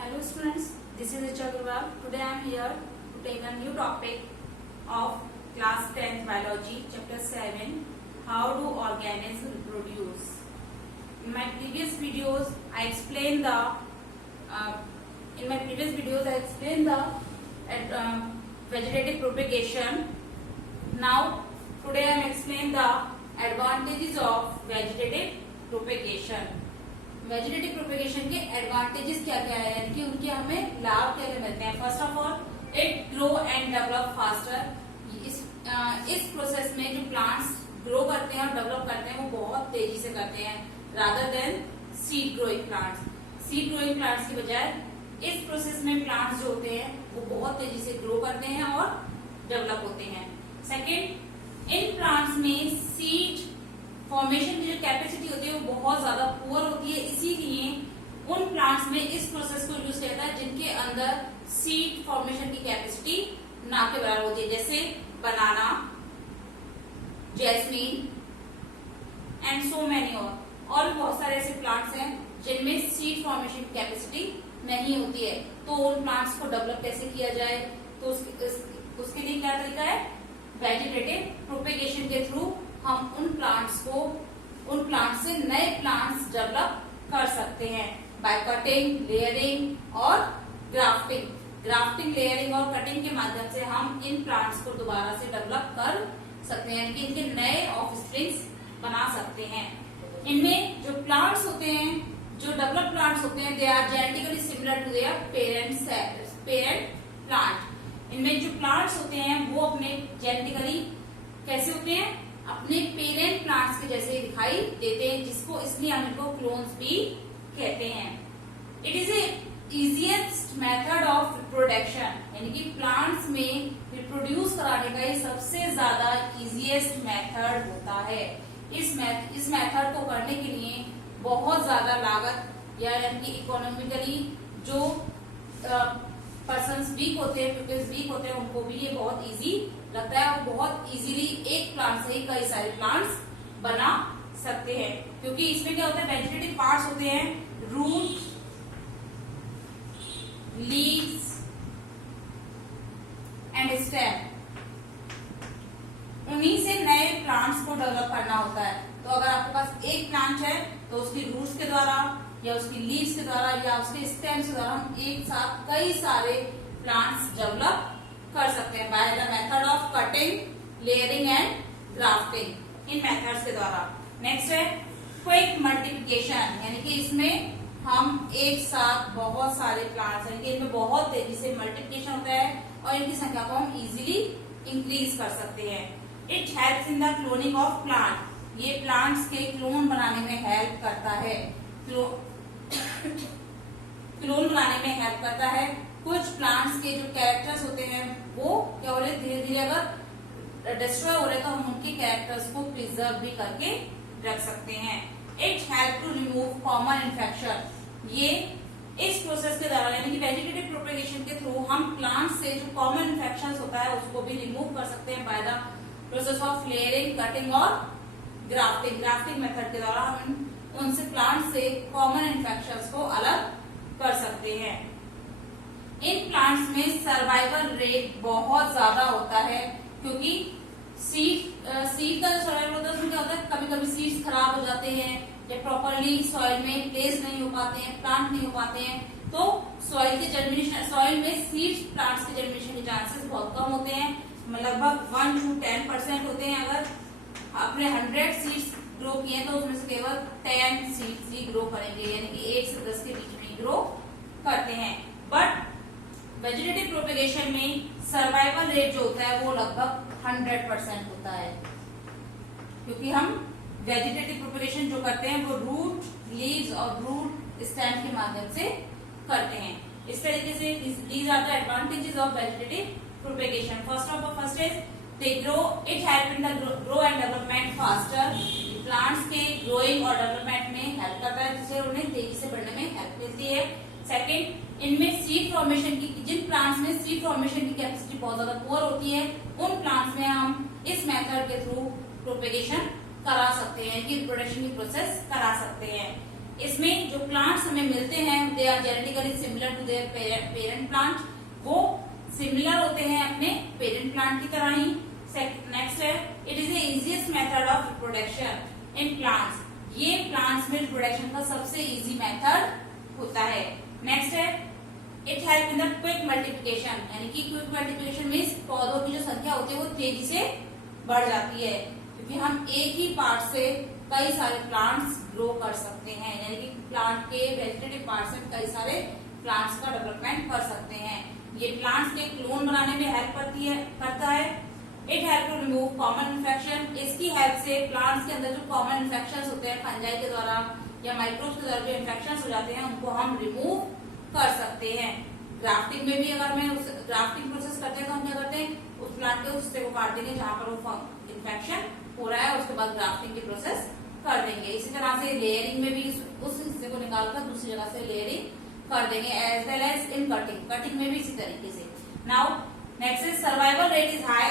Hello students, this is Richa Agarwal. Today I am here to take a new topic of class 10th biology chapter 7, how do organisms reproduce. In my previous videos I explained the vegetative propagation. Now today I am explaining the advantages of vegetative propagation. Vegetative propagation के advantages क्या क्या है, यानी कि उनके हमें लाभ क्या क्या मिलते हैं. First of all it grow and develop faster. इस प्रोसेस में जो प्लांट्स ग्रो करते हैं और डेवलप करते हैं वो बहुत तेजी से करते हैं rather than seed growing plants. Seed growing plants की बजाय इस प्रोसेस में प्लांट्स जो होते हैं वो बहुत तेजी से ग्रो करते हैं और डेवलप होते हैं. सेकेंड, इन प्लांट्स में सीड फॉर्मेशन की जो कैपेसिटी होती है वो बहुत ज्यादा पुअर होती है, इसीलिए उन प्लांट्स में इस प्रोसेस को यूज किया जाता है जिनके अंदर सीड फॉर्मेशन की कैपेसिटी ना के बराबर होती है, जैसे बनाना, जैस्मीन एंड सो मेनी और भी बहुत सारे ऐसे प्लांट्स हैं जिनमें सीड फॉर्मेशन की कैपेसिटी नहीं होती है. तो उन प्लांट्स को डेवलप कैसे किया जाए, तो उसके लिए क्या तरीका है, वेजिटेटिव प्रोपेगेशन के थ्रू हम उन प्लांट्स से नए प्लांट्स डेवलप कर सकते हैं बाय कटिंग, लेयरिंग और ग्राफ्टिंग. ग्राफ्टिंग, लेयरिंग और कटिंग के माध्यम से हम इन प्लांट्स को दोबारा से डेवलप कर सकते हैं, कि इनके नए ऑफस्प्रिंग्स बना सकते हैं. इनमें जो प्लांट्स होते हैं, जो डेवलप प्लांट्स होते हैं, they are genetically similar to their parent plant. इनमें जो प्लांट्स होते हैं वो अपने जेनेटिकली कैसे होते हैं, अपने पेरेंट प्लांट्स के जैसे दिखाई देते हैं, जिसको इसलिए हम इनको क्लोन्स भी कहते हैं. It is a easiest method of reproduction, यानी कि प्लांट्स में रिप्रोड्यूस कराने का ये सबसे ज्यादा इजीएस्ट मेथड होता है. इस मेथड को करने के लिए बहुत ज्यादा लागत या यानी कि इकोनॉमिकली जो पर्सन्स वीक होते हैं, पीपल्स वीक होते हैं, उनको भी ये बहुत इजी लगता है और बहुत इजीली एक प्लांट से ही कई सारे प्लांट्स बना सकते हैं. क्योंकि इसमें क्या होता है, वेजिटेटिव पार्ट्स होते हैं, रूट, लीव्स एंड स्टेम. उन्हीं से नए प्लांट्स को डेवलप करना होता है. तो अगर आपके पास एक प्लांट है तो उसकी रूट्स के द्वारा या उसकी लीव्स के द्वारा या उसके स्टेम्स के द्वारा हम एक साथ कई सारे प्लांट्स डेवलप कर सकते हैं by the method of cutting, layering and grafting. In methods के द्वारा. नेक्स्ट है क्विक मल्टीप्लिकेशन, यानी कि इसमें हम एक साथ बहुत सारे प्लांट्स, यानी कि इनमें बहुत तेजी से मल्टीप्लिकेशन होता है और इनकी संख्या को हम इजीली इंक्रीज कर सकते हैं. It helps in the cloning of plant. ये प्लांट्स के क्लोन बनाने में हेल्प करता है. क्लोन बनाने में हेल्प करता है. कुछ प्लांट्स के जो कैरेक्टर्स होते हैं वो क्या हो रहे, धीरे धीरे अगर डिस्ट्रॉय हो रहे तो हम उनके कैरेक्टर्स को प्रिजर्व भी करके रख सकते हैं. It help to remove common infection. ये इस प्रोसेस के द्वारा, यानी कि वेजिटेटिव प्रोपेगेशन के थ्रू हम प्लांट से जो कॉमन इन्फेक्शन होता है उसको भी रिमूव कर सकते हैं by the process of layering, cutting और ग्राफ्टिंग. ग्राफ्टिंग मेथड के द्वारा हम उनसे प्लांट से कॉमन इन्फेक्शंस को अलग कर सकते हैं. इन प्लांट्स में सर्वाइवल रेट बहुत ज्यादा होता है, क्योंकि सीड का जो सर्वाइवल होता है उसमें क्या होता है, कभी कभी सीड्स खराब हो जाते हैं या प्रॉपरली सॉइल में प्लेस नहीं हो पाते हैं, प्लांट नहीं हो पाते हैं, तो सॉइल में सीड्स प्लांट्स के जर्मिनेशन के चांसेस बहुत कम होते हैं. लगभग 1 to 10% होते हैं. अगर आपने 100 सीड्स ग्रो किए तो उसमें से केवल 10 सीड्स ही ग्रो करेंगे, यानी कि 1 से 10 के बीच में ग्रो करते हैं. बट वेजिटेटिव प्रोपेगेशन में सर्वाइवल रेट जो होता है वो लगभग 100% होता है, क्योंकि हम वेजिटेटिव प्रोपेगेशन जो करते हैं वो रूट, लीव्स और रूट स्टेम के माध्यम से करते हैं. इस तरीके से these are the advantages of vegetative propagation. First is they grow, it help in the grow and development faster. Plants के ग्रोइंग और डेवलपमेंट में हेल्प करता है, जिससे उन्हें तेजी से बढ़ने में हेल्प मिलती है. सेकेंड, इनमें सीड फॉर्मेशन की, जिन प्लांट्स में सीड फॉर्मेशन की कैपेसिटी बहुत ज्यादा पुअर होती है, उन प्लांट्स में हम इस मेथड के थ्रू प्रोपेगेशन करा सकते हैं, कि रिप्रोडक्शन की प्रोसेस करा सकते हैं. इसमें जो प्लांट्स हमें मिलते हैं they are genetically similar to their parent plant, वो सिमिलर होते हैं अपने पेरेंट प्लांट की तरह ही। नेक्स्ट है it is the easiest method of reproduction in plants, ये प्लांट्स में रिप्रोडक्शन का सबसे इजी मेथड होता है। नेक्स्ट है it help in the quick multiplication, यानी कि क्विक मल्टीप्लिकेशन मीन्स पौधों की जो संख्या होती है वो तेजी से बढ़ जाती है, क्योंकि हम एक ही पार्ट से कई सारे प्लांट्स ग्रो कर सकते हैं, यानी कि प्लांट के वेजिटेटिव पार्ट से कई सारे प्लांट्स का डेवलपमेंट कर सकते हैं। ये प्लांट्स के क्लोन बनाने में हेल्प करता है। It help to remove common infection, इसकी हेल्प से प्लांट्स के अंदर जो कॉमन इन्फेक्शन होते हैं फंजाई के द्वारा या माइक्रोब्स के द्वारा जो इन्फेक्शन हो जाते हैं उनको हम रिमूव कर सकते हैं। ग्राफ्टिंग में भी अगर मैं उस ग्राफ्टिंग प्रोसेस करते हैं तो हम क्या करते हैं उस प्लांट के उस हिस्से को काट देंगे जहां पर वो इन्फेक्शन हो रहा है, उसके बाद ग्राफ्टिंग की प्रोसेस कर देंगे। इसी तरह से लेयरिंग में भी उस हिस्से को निकालकर दूसरी जगह से लेयरिंग कर देंगे, as well as in cutting में भी इसी तरीके से। Now next is survival rate is high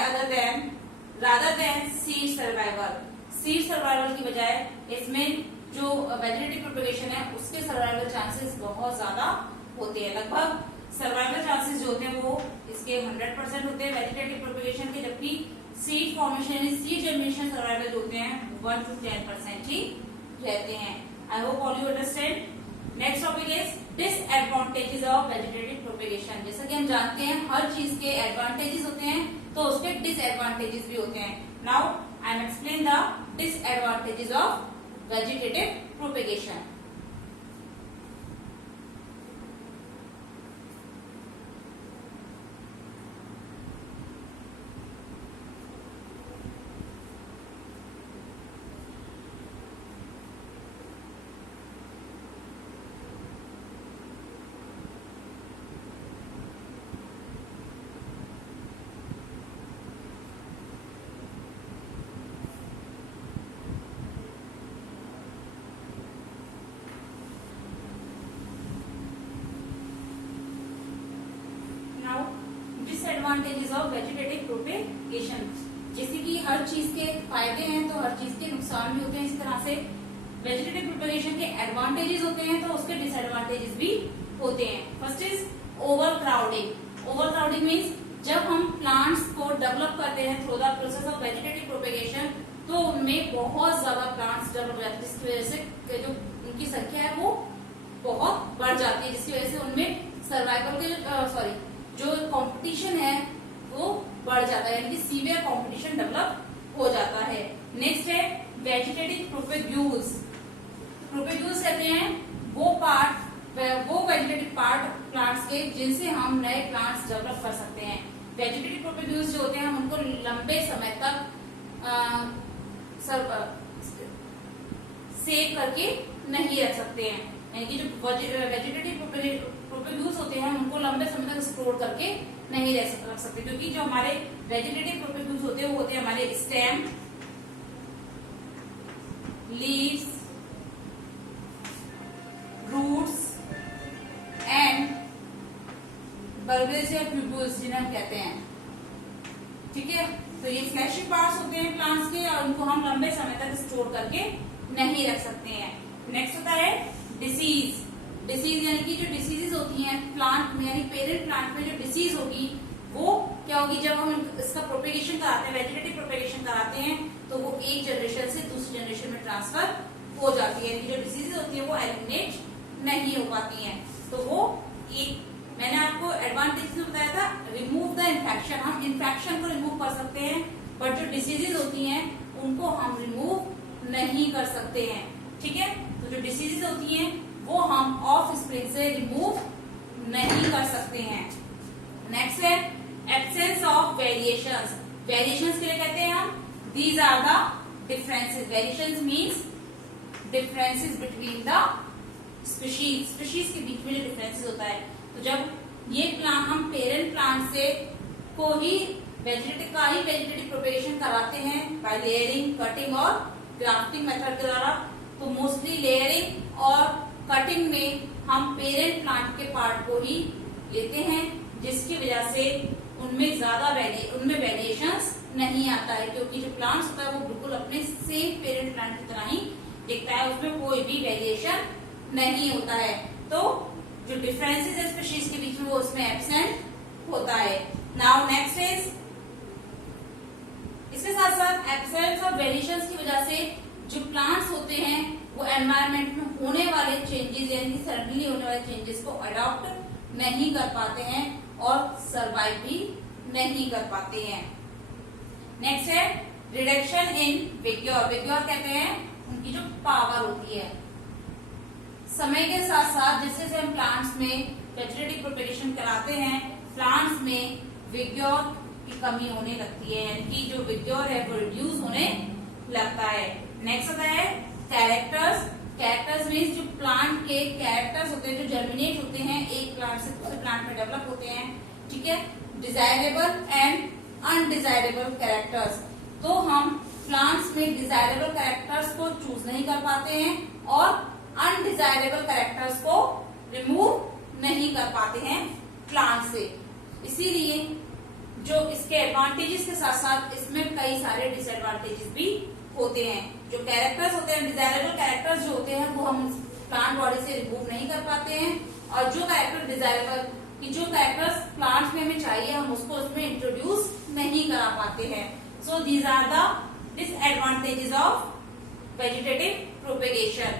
rather than seed survival. Seed survival की बजाय इसमें जो वेजिटेटिव प्रोपेगेशन है उसके सर्वाइवल चांसेस बहुत ज्यादा होते हैं। लगभग सर्वाइवल चांसेस जो होते हैं वो इसके 100% होते हैं वेजिटेटिव प्रोपेगेशन के, जबकि seed formation seed generation survival जो होते हैं 1 to 10% ही रहते हैं। I hope all you understand. Next topic is disadvantages of vegetative propagation. जैसा कि हम जानते हैं हर चीज के एडवांटेजेस होते हैं तो उसके डिसएडवांटेजेस भी होते हैं। Now I am explain the disadvantages of vegetative propagation. Disadvantages of vegetative propagation, जैसे कि हर चीज के फायदे हैं तो हर चीज के नुकसान भी होते हैं, इस तरह से वेजिटेटिव प्रोपेगेशन के एडवांटेजेस होते हैं तो उसके डिसएडवांटेजेस भी होते हैं। First is over crowding. Over crowding means जब हम प्लांट्स को डेवलप करते हैं through the process of vegetative propagation तो उनमें बहुत ज्यादा प्लांट्स डेवलप हो जाते हैं, जिसकी वजह से जो उनकी संख्या है वो बहुत बढ़ जाती है, जिसकी वजह से उनमें सर्वाइवल के जो कंपटीशन है वो बढ़ जाता है, यानी कि सीवियर कंपटीशन डेवलप हो जाता है। नेक्स्ट है वेजिटेटिव प्रोपेग्यूल्स। प्रोपेग्यूल्स कहते हैं वो वेजिटेटिव पार्ट प्लांट्स के जिनसे हम नए प्लांट्स डेवलप कर सकते हैं। वेजिटेटिव प्रोपेग्यूल्स जो होते हैं हम उनको लंबे समय तक सेव करके नहीं रख सकते हैं, यानी कि जो वेजिटेटिव प्रोपेग्यूल्स होते हैं उनको लंबे समय तक स्टोर करके नहीं रख सकते, क्योंकि जो हमारे वेजिटेटिव प्रोपेग्यूल्स होते हैं वो होते हैं हमारे स्टेम, लीव्स, रूट्स एंड बल्बेज या प्यूपल्स जिन्हें हम कहते हैं। ठीक है, तो ये फ्लैशी पार्ट्स होते हैं प्लांट्स के और उनको हम लंबे समय तक स्टोर करके नहीं रख सकते हैं। नेक्स्ट होता है डिसीज। डिसीज यानी कि जो डिसीजेज होती हैं प्लांट में, यानी पेरेंट प्लांट में जो डिसीज होगी वो क्या होगी, जब हम इसका प्रोपेगेशन कराते हैं, वेजिटेटिव प्रोपेगेशन कराते हैं तो वो एक जनरेशन से दूसरी जनरेशन में ट्रांसफर हो जाती है, यानी कि जो डिसीजेज होती है वो एलिमिनेट नहीं हो पाती हैं। तो वो एक मैंने आपको एडवांटेज में बताया था, रिमूव द इन्फेक्शन। हम इन्फेक्शन को रिमूव कर सकते हैं बट जो डिसीजेज होती हैं उनको हम रिमूव नहीं कर सकते हैं। ठीक है, तो जो डिसीजेज होती हैं वो हम ऑफ स्प्रिंग से रिमूव नहीं कर सकते हैं। नेक्स्ट है एब्सेंस ऑफ वेरिएशंस। वेरिएशंस के लिए कहते हैं हम these are the differences. Variations means differences between the species. Species के बीच में जो डिफरेंसेस होता है, तो जब ये प्लांट हम पेरेंट प्लांट से को ही वेजिटेटिव प्रोपेगेशन कराते हैं बाय लेयरिंग, कटिंग और ग्राफ्टिंग मेथड के द्वारा, तो मोस्टली लेयरिंग और कटिंग में हम पेरेंट प्लांट के पार्ट को ही लेते हैं, जिसकी वजह से उनमें वेरिएशंस नहीं आता है, क्योंकि जो प्लांट्स होता है वो बिल्कुल अपने सेम पेरेंट प्लांट की तरह ही दिखता है, उसमें कोई भी वेरिएशन नहीं होता है। तो जो डिफरेंसेस है स्पीशीज के बीच में वो उसमें एब्सेंट होता है। नाउ नेक्स्ट इज, इसके साथ साथ एब्सेंस ऑफ वेरिएशंस की वजह से जो प्लांट्स होते हैं वो एनवायरनमेंट में होने वाले चेंजेस यानी कि सडनली होने वाले चेंजेस को अडॉप्ट नहीं कर पाते हैं और सरवाइव भी नहीं कर पाते हैं। नेक्स्ट है रिडक्शन इन विग्योर। विग्योर कहते हैं उनकी जो पावर होती है। समय के साथ साथ जैसे जैसे हम प्लांट्स में वेजिटेटिव प्रोपेगेशन कराते हैं, प्लांट्स में विग्योर की कमी होने लगती है, यानी कि जो विग्योर है वो रिड्यूस होने लगता है। नेक्स्ट आता है कैरेक्टर्स। कैरेक्टर्स मीन्स जो प्लांट के कैरेक्टर्स होते हैं, जो जर्मिनेट होते हैं एक प्लांट से दूसरे प्लांट में डेवलप होते हैं, ठीक है। Desirable and undesirable characters. तो हम प्लांट्स में डिजायरेबल कैरेक्टर्स को चूज नहीं कर पाते हैं और अनडिजायरेबल कैरेक्टर्स को रिमूव नहीं कर पाते हैं प्लांट से। इसीलिए जो इसके एडवांटेजेस के साथ साथ इसमें कई सारे डिसएडवांटेजेस भी होते हैं। जो कैरेक्टर्स होते हैं, डिजायरेबल कैरेक्टर्स जो होते हैं वो हम प्लांट बॉडी से रिमूव नहीं कर पाते हैं, और जो कैरेक्टर डिजायरेबल कि जो कैरेक्टर्स प्लांट में हमें चाहिए हम उसको उसमें इंट्रोड्यूस नहीं करा पाते हैं। So these are the disadvantages of vegetative propagation.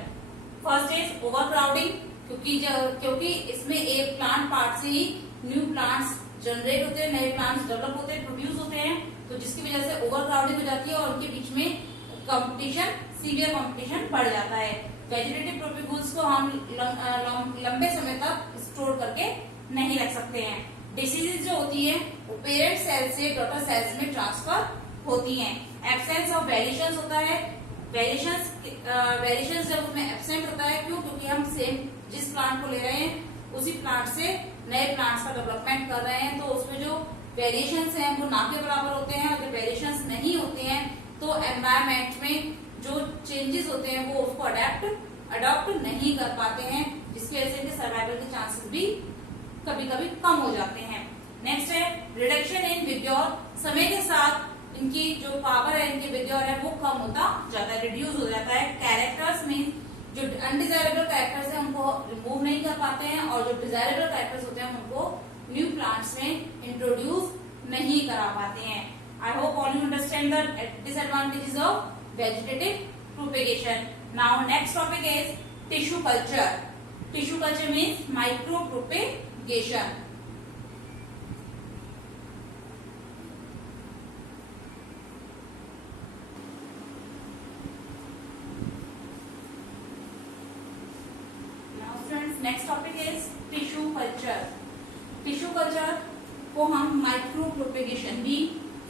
First is overcrowding, क्योंकि इसमें एक प्लांट पार्ट से ही न्यू प्लांट्स जनरेट होते हैं, नए प्लांट्स डेवलप होते हैं, प्रोड्यूस होते हैं, तो जिसकी वजह से ओवरक्राउडिंग हो जाती है और उनके बीच में कंपटीशन, सीवियर कंपटीशन बढ़ जाता है। वेजिटेटिव प्रोपेगेशंस को हम लंबे समय तक स्टोर करके नहीं रख सकते हैं। डिसीजेज जो होती है वो पेरेंट सेल से डॉटर सेल्स में ट्रांसफर होती हैं। एब्सेंस ऑफ वेरिएशंस होता है। वेरिएशंस जब उसमें एब्सेंट होता है, क्यों? क्योंकि हम सेम जिस प्लांट को ले रहे हैं उसी प्लांट से नए प्लांट्स का डेवलपमेंट कर रहे हैं, तो उसमें जो वेरिएशंस हैं वो ना के बराबर होते हैं, और जब वेरिएशंस नहीं होते हैं तो एनवायरनमेंट में जो चेंजेस होते हैं वो उसको अडॉप्ट नहीं कर पाते हैं, जिसकी वजह से इनके सर्वाइवल के चांसेस भी कभी कभी कम हो जाते हैं। नेक्स्ट है रिडक्शन इन विग्योर। समय के साथ इनकी जो पावर है, इनके विग्योर है वो कम होता जाता है, रिड्यूस हो जाता है। कैरेक्टर्स मीन जो अनडिजायरेबल कैरेक्टर्स हैं उनको रिमूव नहीं कर पाते हैं, और जो डिजायरेबल कैरेक्टर्स होते हैं उनको न्यू प्लांट्स में इंट्रोड्यूस नहीं करा पाते हैं। I hope all you understand the disadvantages of vegetative propagation. Now next topic is tissue culture. Tissue culture means micro propagation. Next topic is tissue culture. Tissue culture को हम micro propagation भी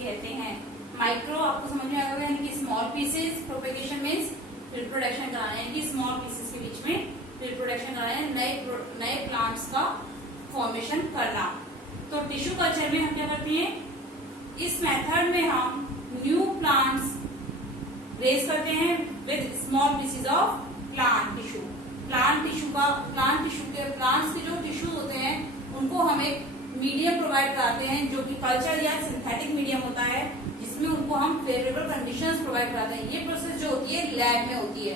कहते हैं। Micro आपको समझ में आ गया, यानी कि small pieces. Propagation means reproduction कराना, यानी कि स्मॉल पीसेस के बीच में रिप्रोडक्शन कराना, नए प्लांट्स का फॉर्मेशन करना। तो टिश्यू कल्चर में हम क्या करते हैं, इस मेथड में हम न्यू प्लांट्स रेज करते हैं with small pieces of plant tissue. Plants के जो टिश्यूज होते हैं उनको हम एक मीडियम प्रोवाइड कराते हैं, जो कि कल्चर या सिंथेटिक मीडियम होता है, जिसमें उनको हम फेवरेबल कंडीशंस प्रोवाइड कराते हैं। ये प्रोसेस जो होती है लैब में होती है,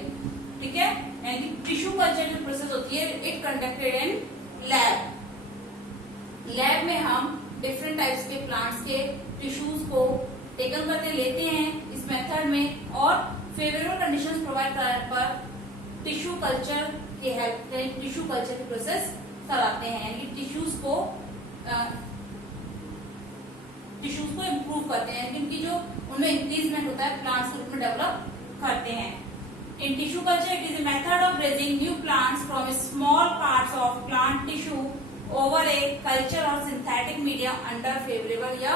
ठीक है। यानी कि टिश्यू कल्चर जो प्रोसेस होती है it conducted in lab. Lab में हम डिफरेंट टाइप्स के प्लांट्स के टिश्यूज को टेकन करके लेते हैं इस मेथड में, और फेवरेबल कंडीशंस प्रोवाइड कराने पर टिश्यू कल्चर के हेल्प से टिश्यू कल्चर की प्रोसेस कराते हैं, यानी कि टिश्यूज को इम्प्रूव करते हैं, क्योंकि जो उनमें इंक्रीजमेंट होता है प्लांट्स के रूप में डेवलप करते हैं। In tissue culture it is a method of raising new plants from small parts of plant tissue over a culture और सिंथेटिक मीडियम अंडर फेवरेबल या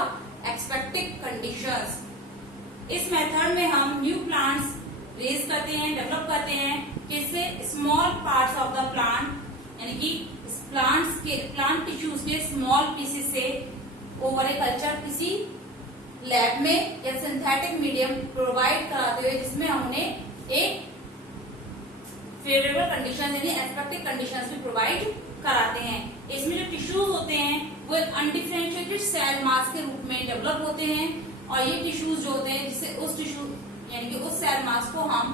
एक्सपेक्टेड कंडीशंस। इस मेथड में हम न्यू प्लांट्स रेज करते हैं, develop करते हैं, किससे? Small parts of the plant, यानी कि प्लांट टिश्यूज के स्मॉल पीसेस से ओवर ए कल्चर किसी लैब में या सिंथेटिक मीडियम प्रोवाइड कराते हुए, जिसमें हमने एक फेवरेबल कंडीशन यानी एक्सपेक्टेड कंडीशंस भी प्रोवाइड कराते हैं। इसमें जो टिश्यूज होते हैं वो एक अनडिफरेंशिएटेड सेल मास के रूप में डेवलप होते हैं, और ये टिश्यूज जो होते हैं जिससे उस टिश्यू यानी कि उस सेल मास को हम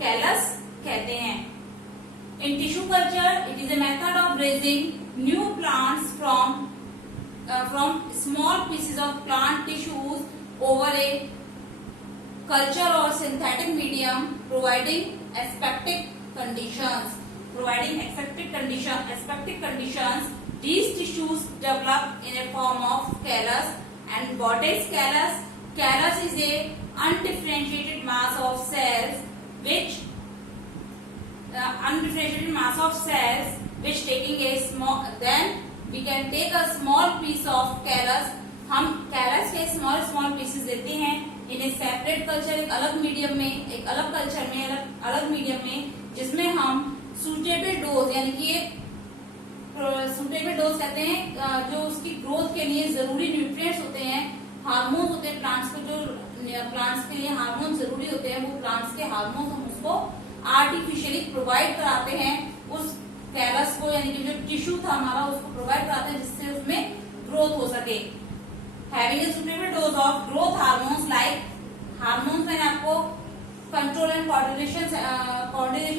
कैलस कहते हैं। In tissue culture, it is a method of raising new plants from small pieces of plant tissues over a culture or synthetic medium, providing aseptic conditions. These tissues develop in a form of callus. And what is callus? Callus is a undifferentiated mass of cells which taking a small, then we can take a small piece of callus. हम callus के small pieces देते हैं in a separate culture, एक अलग medium में, एक अलग culture में, अलग मीडियम में, जिसमें हम सुटेबल डोज यानी कि सुटेबल डोज कहते हैं जो उसकी ग्रोथ के लिए जरूरी न्यूट्रिएंट्स होते हैं, हार्मोन होते हैं प्लांट्स के, जो प्लांट्स के लिए हार्मोन जरूरी होते हैं, वो प्लांट्स के हार्मोन हम उसको आर्टिफिशियली प्रोवाइड कराते हैं उस कैलस को, यानी कि जो टिश्यू था हमारा उसको प्रोवाइड कराते हैं जिससे उसमें ग्रोथ हो सके. Having a suitable dose of growth hormones like hormones मैंने आपको कंट्रोल एंड कोऑर्डिनेशन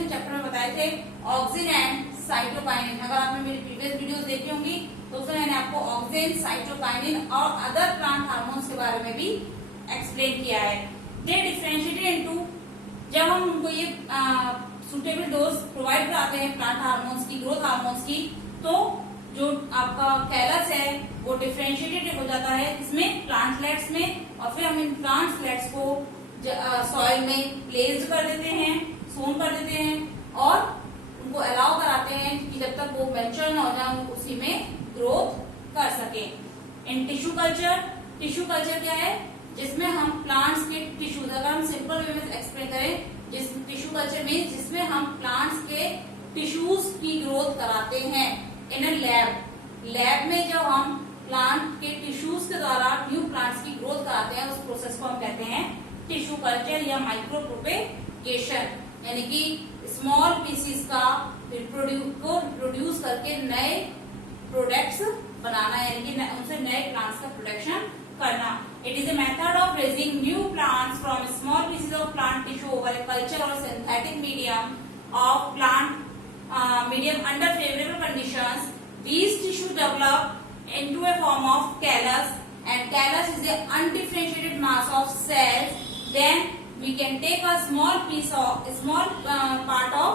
चैप्टर में बताए थे, ऑक्सिन एंड साइटोकाइनिन. अगर आपने मेरी प्रीवियस वीडियोस देखी होंगी तो उसमें मैंने आपको ऑक्सिन, साइटोकाइनिन और अदर प्लांट हार्मोन्स के बारे में भी एक्सप्लेन किया है. दे डिफरेंशिएटेड इनटू, जब हम उनको ये सुटेबल डोज प्रोवाइड कराते हैं प्लांट हार्मोन्स की, ग्रोथ हार्मोन्स की, तो जो आपका कैलस है वो डिफरेंशिएटेड हो जाता है इसमें प्लांटलेट्स में, और फिर हम इन प्लांटलेट्स को सॉइल में प्लेस्ड कर देते हैं, सोन कर देते हैं और उनको अलाउ कराते हैं कि जब तक वो मैच्योर ना हो जाए उसी में ग्रोथ कर सके. इन टिश्यू कल्चर क्या है? जिसमें हम प्लांट्स के टिश्यूज, अगर हम सिंपल वे में एक्सप्लेन करें, जिस टिश्यू कल्चर में जिसमें हम प्लांट्स के टिश्यूज की ग्रोथ कराते हैं इन अ लैब में जब हम प्लांट के टिश्यूज के द्वारा न्यू प्लांट्स की ग्रोथ कराते हैं, उस प्रोसेस को हम कहते हैं टिश्यू कल्चर या माइक्रो प्रोपेगेशन. यानी कि स्मॉल पीसीस का रिप्रोड्यूस करके नए प्रोडक्ट्स बनाना, यानी कि उनसे नए प्लांट्स का प्रोडक्शन करना. It is a method of raising new plants from small pieces of plant tissue over a culture or synthetic medium under favorable conditions. These tissue develop into a form of callus, and callus is a undifferentiated mass of cells. Then we can take a small part of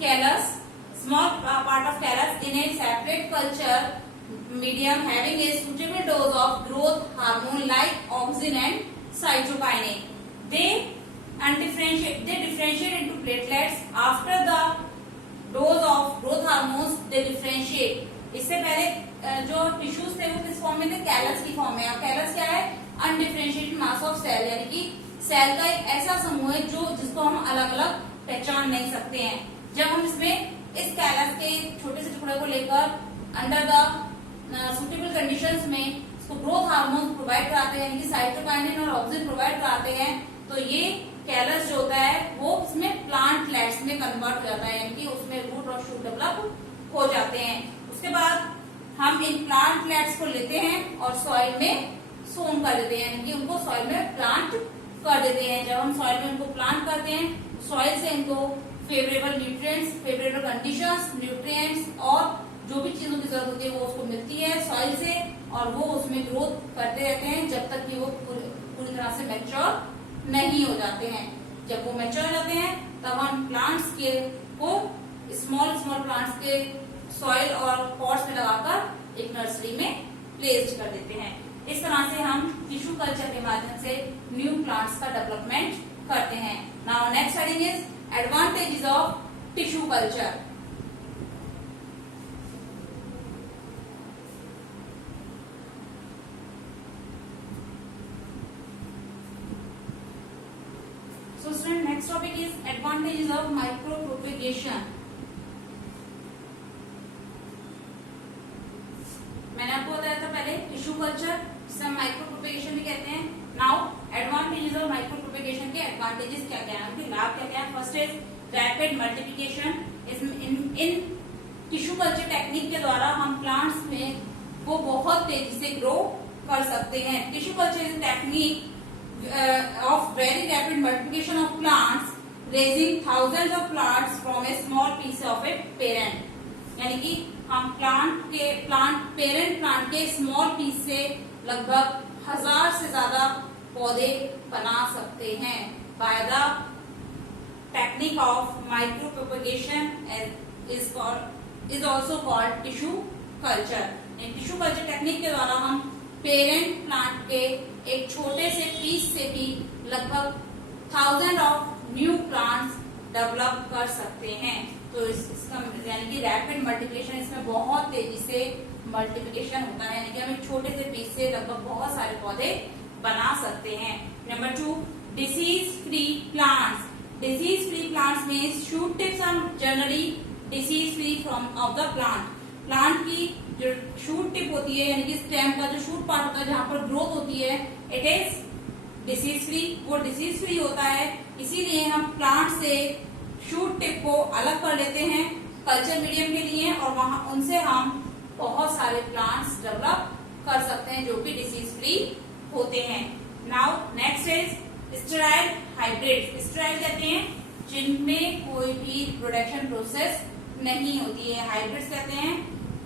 callus in a separate culture medium having a suitable dose of growth hormone like auxin and cytokinin. They differentiate into platelets. After the dose of growth hormones they differentiate. इससे पहले जो tissues थे वो किस form में थे? Callus की form में. कैलस क्या है? अनडिफरेंशिएटेड मास ऑफ सेल, यानी कि सेल का एक ऐसा समूह है जिसको हम अलग अलग पहचान नहीं सकते हैं. जब हम इसमें इस कैलस के छोटे से टुकड़े को लेकर अंडर द सुटेबल कंडीशंस में इसको ग्रोथ हार्मोन प्रोवाइड कराते हैं, यानी कि साइटोकाइनिन और ऑक्सिन प्रोवाइड कराते हैं, तो ये कैलस जो होता है वो इसमें प्लांटलेट्स में कन्वर्ट हो जाता है, यानी कि उसमें रूट और शूट डेवलप हो जाते हैं. उसके बाद हम इन प्लांटलेट्स को लेते हैं और सॉइल में सोन कर देते हैं, यानी कि उनको सॉइल में प्लांट कर देते हैं. जब हम सॉइल में उनको प्लांट करते हैं, सॉइल से इनको favourable nutrients, favourable conditions, nutrients और जो भी चीजों की जरूरत होती है वो उसको मिलती है सॉइल से, और वो उसमें ग्रोथ करते रहते हैं जब तक कि वो पूरी तरह से मैच्योर नहीं हो जाते हैं. जब वो मैच्योर हो जाते हैं तब हम प्लांट्स को स्मॉल प्लांट्स के सॉइल और पॉट्स में लगाकर एक नर्सरी में प्लेस्ड कर देते हैं. इस तरह से हम टिश्यू कल्चर के माध्यम से न्यू प्लांट्स का डेवलपमेंट करते हैं. Now next heading is advantages of tissue culture. So student, next topic is advantages of micropropagation. मैंने आपको बताया था पहले टिश्यू कल्चर जिसे हम माइक्रोप्रोपेगेशन भी कहते हैं. नाउ एडवांटेजेस ऑफ माइक्रोप्रोपेगेशन के एडवांटेजेस क्या क्या है, उनके लाभ क्या क्या है. First is rapid multiplication. In tissue culture technique के द्वारा हम प्लांट्स में वो बहुत तेजी से ग्रो कर सकते हैं. Tissue culture is technique of very rapid multiplication of plants raising thousands of plants from a small piece of a parent, यानी कि हम पेरेंट प्लांट के स्मॉल पीस से लगभग 1000 से ज्यादा पौधे बना सकते हैं by the technique of micro propagation is also called tissue culture. Tissue culture technique के द्वारा हम पेरेंट प्लांट के एक छोटे से पीस से भी लगभग 1000 ऑफ न्यू प्लांट्स डेवलप कर सकते हैं। तो इसका यानी कि रैपिड मल्टीप्लिकेशन, इसमें बहुत तेजी से मल्टीप्लिकेशन होता है, यानी कि हम एक छोटे से पीस से लगभग बहुत सारे पौधे बना सकते हैं। Number 2, disease free plants. Disease free plants means shoot tips are generally disease free from of the plant. Plant की जो शूट टिप होती है, यानी कि स्टेम का जो शूट पार्ट होता है जहां पर ग्रोथ होती है, इट इज डिसीज फ्री, वो डिसीज फ्री होता है। इसीलिए हम प्लांट से शूट टिप को अलग कर लेते हैं कल्चर मीडियम के लिए, और वहां उनसे हम बहुत सारे प्लांट्स डेवलप कर सकते हैं जो कि डिसीज फ्री होते हैं। Now next is sterile hybrid. Sterile कहते हैं जिनमें कोई भी प्रोडक्शन प्रोसेस नहीं होती है। हाइब्रिड्स कहते हैं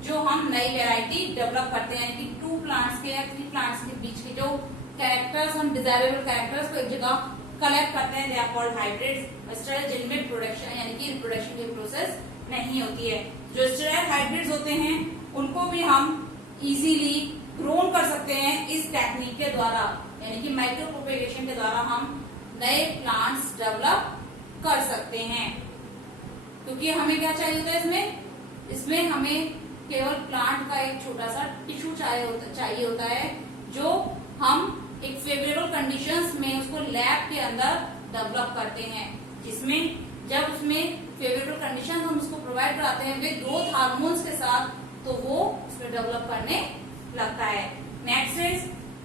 जो हम नई वेराइटी डेवलप करते हैं, कि 2 प्लांट्स के या 3 प्लांट्स के बीच के जो कैरेक्टर्स, हम डिजायरेबल कैरेक्टर्स को एक जगह कलेक्ट करते हैं, they are called hybrids. Sterile जिनमें प्रोडक्शन यानी कि रिप्रोडक्शन की प्रोसेस नहीं होती है। जो स्टेराइल हाइब्रिड्स होते हैं उनको भी हम इजीली ग्रोन कर सकते हैं इस टेक्निक के द्वारा, यानी कि माइक्रो प्रोपेगेशन के द्वारा हम नए प्लांट्स डेवलप कर सकते हैं। क्योंकि हमें क्या चाहिए होता है इसमें हमें केवल प्लांट का एक छोटा सा टिश्यू चाहिए होता है, जो हम एक फेवरेबल कंडीशंस में उसको लैब के अंदर डेवलप करते हैं, जिसमें जब उसमें फेवरेबल कंडीशंस हम उसको प्रोवाइड कराते हैं विद ग्रोथ हार्मोन्स के साथ, तो वो उसमें डेवलप करने लगता है। Next is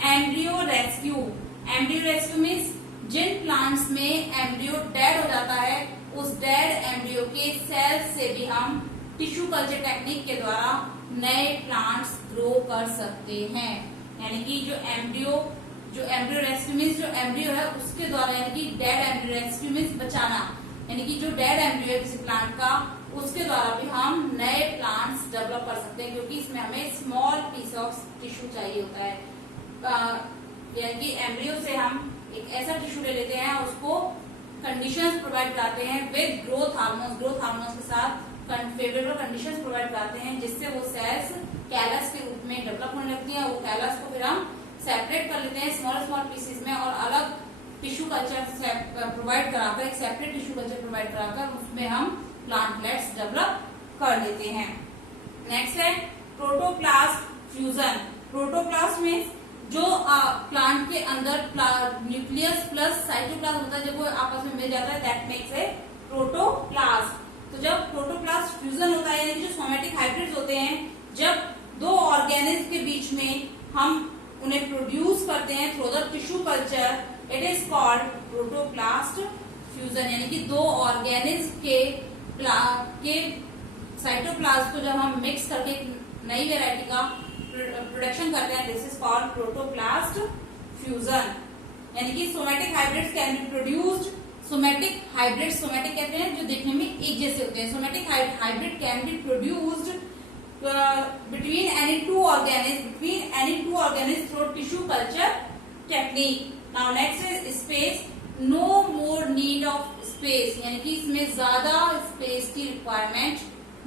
embryo rescue. Embryo rescue means जिन प्लांट्स में एम्ब्रियो डेड हो जाता है, उस डेड एम्ब्रियो के सेल्स से भी हम टिश्यू कल्चर टेक्निक के द्वारा नए प्लांट्स ग्रो कर सकते हैं। यानी कि जो एम्ब्रियो रेस्क्यू मीन्स जो एम्ब्रियो है उसके द्वारा, यानी कि डेड एम्ब्रियो रेस्क्यू मीन्स बचाना, यानी कि जो डेड एम्ब्रियो है किसी प्लांट का, उसके द्वारा भी हम नए प्लांट्स डेवलप कर सकते हैं, क्योंकि इसमें हमें स्मॉल पीस ऑफ टिश्यू चाहिए होता है। यानी कि एम्ब्रियो से हम एक ऐसा टिश्यू ले लेते हैं, उसको कंडीशंस प्रोवाइड कराते हैं विद ग्रोथ हार्मोन्स के साथ फेवरेबल कंडीशंस प्रोवाइड कराते हैं, जिससे वो सेल्स कैलस के रूप में डेवलप होने लगती है। वो कैलस को फिर हम सेपरेट कर लेते हैं स्मॉल पीसेस में, और अलग टिश्यू कल्चर प्रोवाइड कराकर, एक सेपरेट टिश्यू कल्चर प्रोवाइड कराकर उसमें हम प्लांटलेट्स डेवलप कर लेते हैं। नेक्स्ट है प्रोटोप्लास्ट फ्यूजन। प्रोटोप्लास्ट में जो प्लांट के अंदर न्यूक्लियस प्लस साइटोप्लाज्म होता है, जब वो आपस में मिल जाता है, दैट मेक्स ए प्रोटोप्लास्ट। तो जब प्रोटोप्लास्ट फ्यूजन होता है, यानी जो सोमेटिक हाइब्रिड्स होते हैं, जब 2 ऑर्गेनिज्म के बीच में हम उन्हें प्रोड्यूस करते हैं through the tissue culture, it is called protoplast fusion. यानी कि 2 ऑर्गेनिज्म के साइटोप्लाज्म को जब हम मिक्स करके नई वेराइटी का प्रोडक्शन करते हैं, this is called protoplast fusion. यानी कि somatic hybrids can be produced. Somatic कहते हैं जो देखने में एक जैसे होते हैं। Somatic hybrid can be produced between any two organisms through tissue culture technique. Now next is space. No more need of space, यानी कि इसमें ज्यादा स्पेस की रिक्वायरमेंट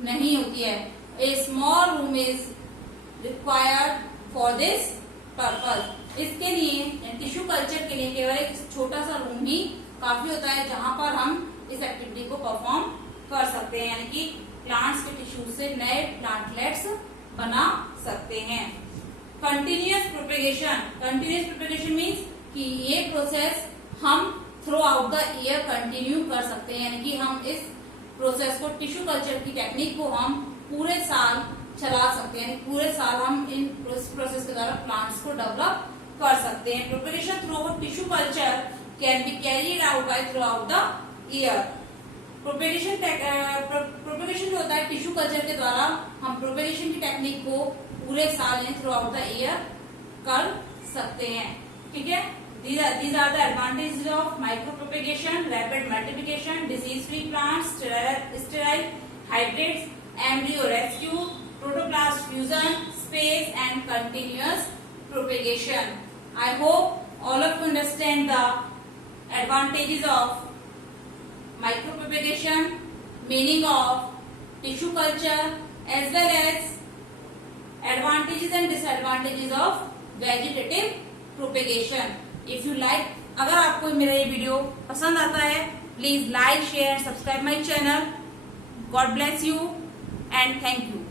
नहीं होती है। A small room is required for this purpose. इसके लिए टिश्यू कल्चर के लिए केवल एक छोटा सा रूम ही काफी होता है, जहां पर हम इस एक्टिविटी को परफॉर्म कर सकते हैं, यानी कि प्लांट्स के टिश्यू से नए प्लांटलेट्स बना सकते हैं। कंटिन्यूअस प्रोपेगेशन मीन्स कि ये प्रोसेस हम through out the year continue कर सकते हैं, यानी कि हम इस प्रोसेस को, टिश्यू कल्चर की टेक्निक को हम पूरे साल चला सकते हैं। पूरे साल हम इन प्रोसेस के द्वारा प्लांट्स को डेवलप कर सकते हैं। Propagation through tissue culture can be carried out by through out the year. Propagation जो होता है टिश्यू कल्चर के द्वारा, हम प्रोपेगेशन की टेक्निक को पूरे साल यानी थ्रू आउट द ईयर कर सकते हैं। ठीक है, These are the advantages of micropropagation, rapid multiplication, disease-free plants, sterile hybrids, embryo rescue, protoplast fusion, space and continuous propagation. I hope all of you understand the advantages of micropropagation, meaning of tissue culture, as well as advantages and disadvantages of vegetative propagation. If you like, अगर आपको मेरा ये video पसंद आता है, please like, share, subscribe my channel. God bless you and thank you.